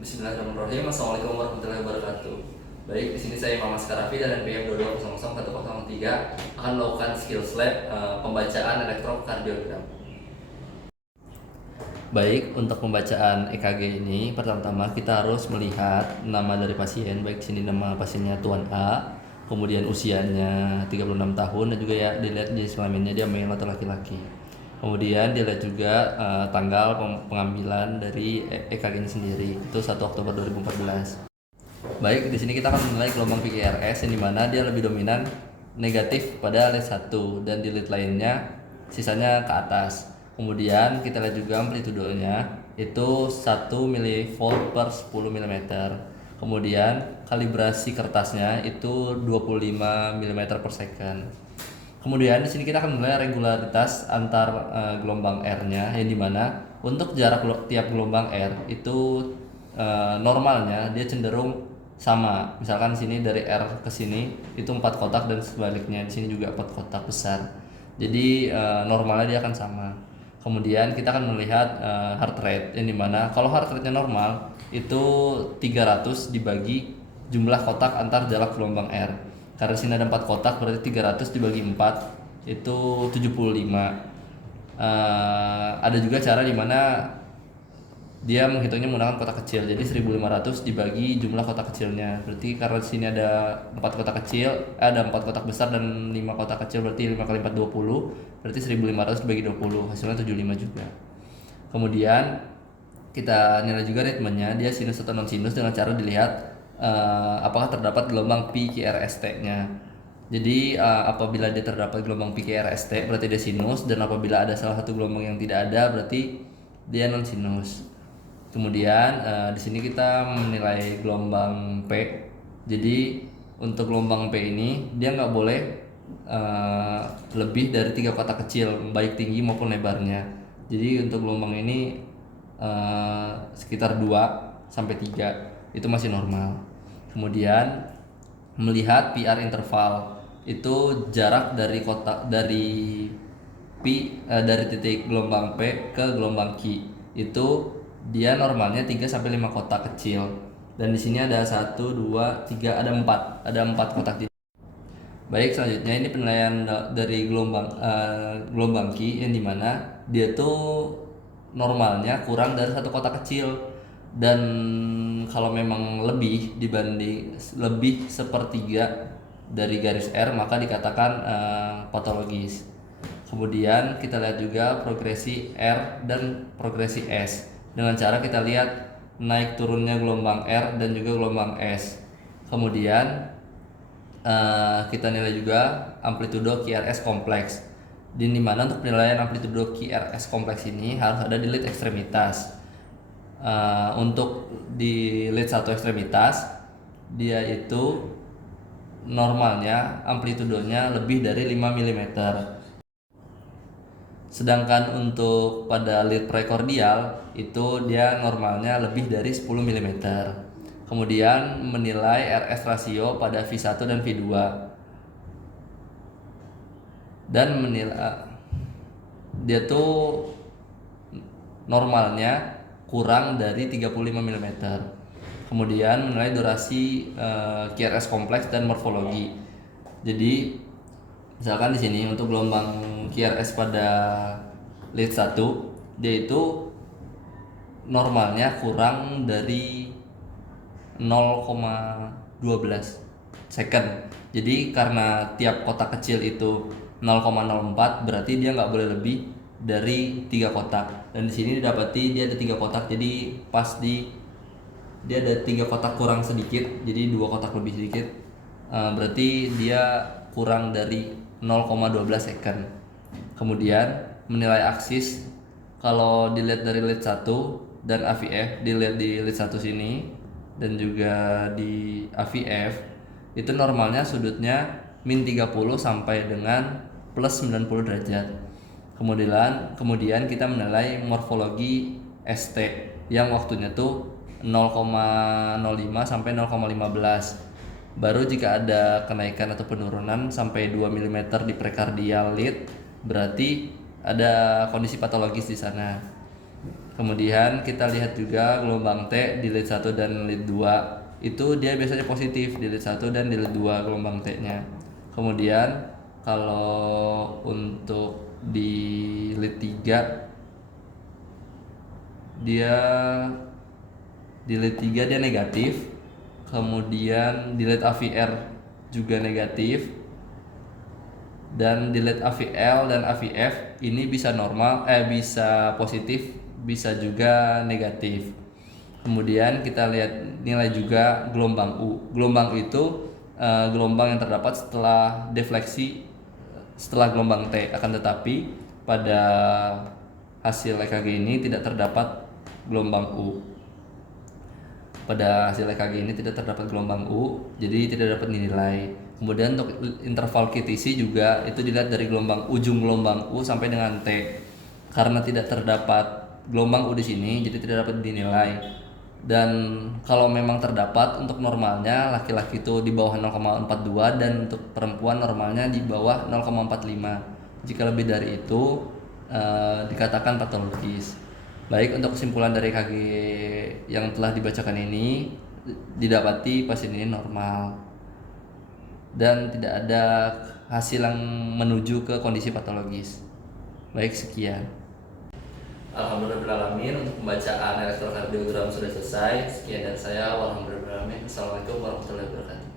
Bismillahirrahmanirrahim. Assalamualaikum warahmatullahi wabarakatuh. Baik, di sini saya Imam Askarafi dan NPM 22001003 akan melakukan skills lab pembacaan elektrokardiogram. Baik, untuk pembacaan EKG ini pertama-tama kita harus melihat nama dari pasien. Baik, sini nama pasiennya Tuan A, kemudian usianya 36 tahun dan juga ya dilihat jenis kelaminnya dia male atau laki-laki. Kemudian dilihat juga tanggal pengambilan dari EKG-nya sendiri, itu 1 Oktober 2014. Baik, di sini kita akan menilai gelombang PQRS yang dimana dia lebih dominan negatif pada lead 1 dan di lead lainnya sisanya ke atas. Kemudian kita lihat juga amplitudenya itu 1 mV per 10 mm. Kemudian kalibrasi kertasnya itu 25 mm per second. Kemudian di sini kita akan menilai regularitas antar gelombang R-nya yang dimana untuk jarak tiap gelombang R itu normalnya dia cenderung sama. Misalkan di sini dari R ke sini itu 4 kotak dan sebaliknya di sini juga 4 kotak besar. Jadi normalnya dia akan sama. Kemudian kita akan melihat heart rate yang dimana kalau heart rate-nya normal itu 300 dibagi jumlah kotak antar jarak gelombang R. Karena sini ada 4 kotak berarti 300 dibagi 4 itu 75. Ada juga cara dimana dia menghitungnya menggunakan kotak kecil. Jadi 1500 dibagi jumlah kotak kecilnya. Berarti karena di sini ada 4 kotak kecil, ada 4 kotak besar dan 5 kotak kecil berarti 5 kali 4 20. Berarti 1500 dibagi 20 hasilnya 75 juga. Kemudian kita nilai juga ritmenya, dia sinus atau non sinus dengan cara dilihat apakah terdapat gelombang PQRST-nya. Jadi apabila dia terdapat gelombang PQRST berarti dia sinus, dan apabila ada salah satu gelombang yang tidak ada berarti dia non sinus. Kemudian di sini kita menilai gelombang P. Jadi untuk gelombang P ini dia nggak boleh lebih dari 3 kotak kecil baik tinggi maupun lebarnya. Jadi untuk gelombang ini sekitar 2 sampai 3 itu masih normal. Kemudian melihat PR interval itu jarak dari kotak dari dari titik gelombang P ke gelombang Q itu dia normalnya 3 sampai 5 kotak kecil. Dan di sini ada 1 2 3 ada 4 kotak. Baik, selanjutnya ini penilaian dari gelombang Q yang dimana dia tuh normalnya kurang dari 1 kotak kecil, dan kalau memang lebih sepertiga dari garis R maka dikatakan patologis. Kemudian kita lihat juga progresi R dan progresi S dengan cara kita lihat naik turunnya gelombang R dan juga gelombang S. Kemudian kita nilai juga amplitudo QRS kompleks. Di mana untuk penilaian amplitudo QRS kompleks ini harus ada di lead ekstremitas. Untuk di lead 1 ekstremitas dia itu normalnya amplitudonya lebih dari 5 mm. Sedangkan untuk pada lead prekordial itu dia normalnya lebih dari 10 mm. Kemudian menilai RS rasio pada V1 dan V2 dan menilai dia tuh normalnya kurang dari 35 mm. Kemudian menilai durasi QRS kompleks dan morfologi. Jadi misalkan di sini untuk gelombang QRS pada lead 1 dia itu normalnya kurang dari 0,12 second. Jadi karena tiap kotak kecil itu 0,04 berarti dia nggak boleh lebih dari 3 kotak. Dan di sini didapati dia ada 3 kotak, jadi pas dia ada 3 kotak kurang sedikit, jadi 2 kotak lebih sedikit. Berarti dia kurang dari 0,12 second. Kemudian menilai aksis, kalau dilihat dari lead 1 dan AVF, dilihat di lead 1 sini dan juga di AVF itu normalnya sudutnya min 30 sampai dengan plus 90 derajat. Kemudian kita menilai morfologi ST yang waktunya tuh 0,05 sampai 0,15. Baru jika ada kenaikan atau penurunan sampai 2 mm di prekardial lead berarti ada kondisi patologis di sana. Kemudian kita lihat juga gelombang T di lead 1 dan lead 2 itu dia biasanya positif di lead 1 dan di lead 2 gelombang T-nya. Kemudian kalau untuk di lead 3 dia dia negatif. Kemudian di lead AVR juga negatif. Dan di lead AVL dan AVF ini bisa normal, bisa positif, bisa juga negatif. Kemudian kita lihat nilai juga gelombang U. Gelombang itu gelombang yang terdapat setelah defleksi setelah gelombang T. Akan tetapi pada hasil EKG ini tidak terdapat gelombang U. Pada hasil EKG ini tidak terdapat gelombang U, jadi tidak dapat dinilai. Kemudian untuk interval QTC juga itu dilihat dari ujung gelombang U sampai dengan T. Karena tidak terdapat gelombang U di sini, jadi tidak dapat dinilai. Dan kalau memang terdapat, untuk normalnya laki-laki itu di bawah 0,42 dan untuk perempuan normalnya di bawah 0,45. Jika lebih dari itu dikatakan patologis. Baik, untuk kesimpulan dari EKG yang telah dibacakan ini, didapati pasien ini normal dan tidak ada hasil yang menuju ke kondisi patologis. Baik, sekian. Alhamdulillahirrahmanirrahim, untuk pembacaan elektrokardiogram sudah selesai. Sekian dari saya. Walhamdulillahirrahmanirrahim. Assalamualaikum warahmatullahi wabarakatuh.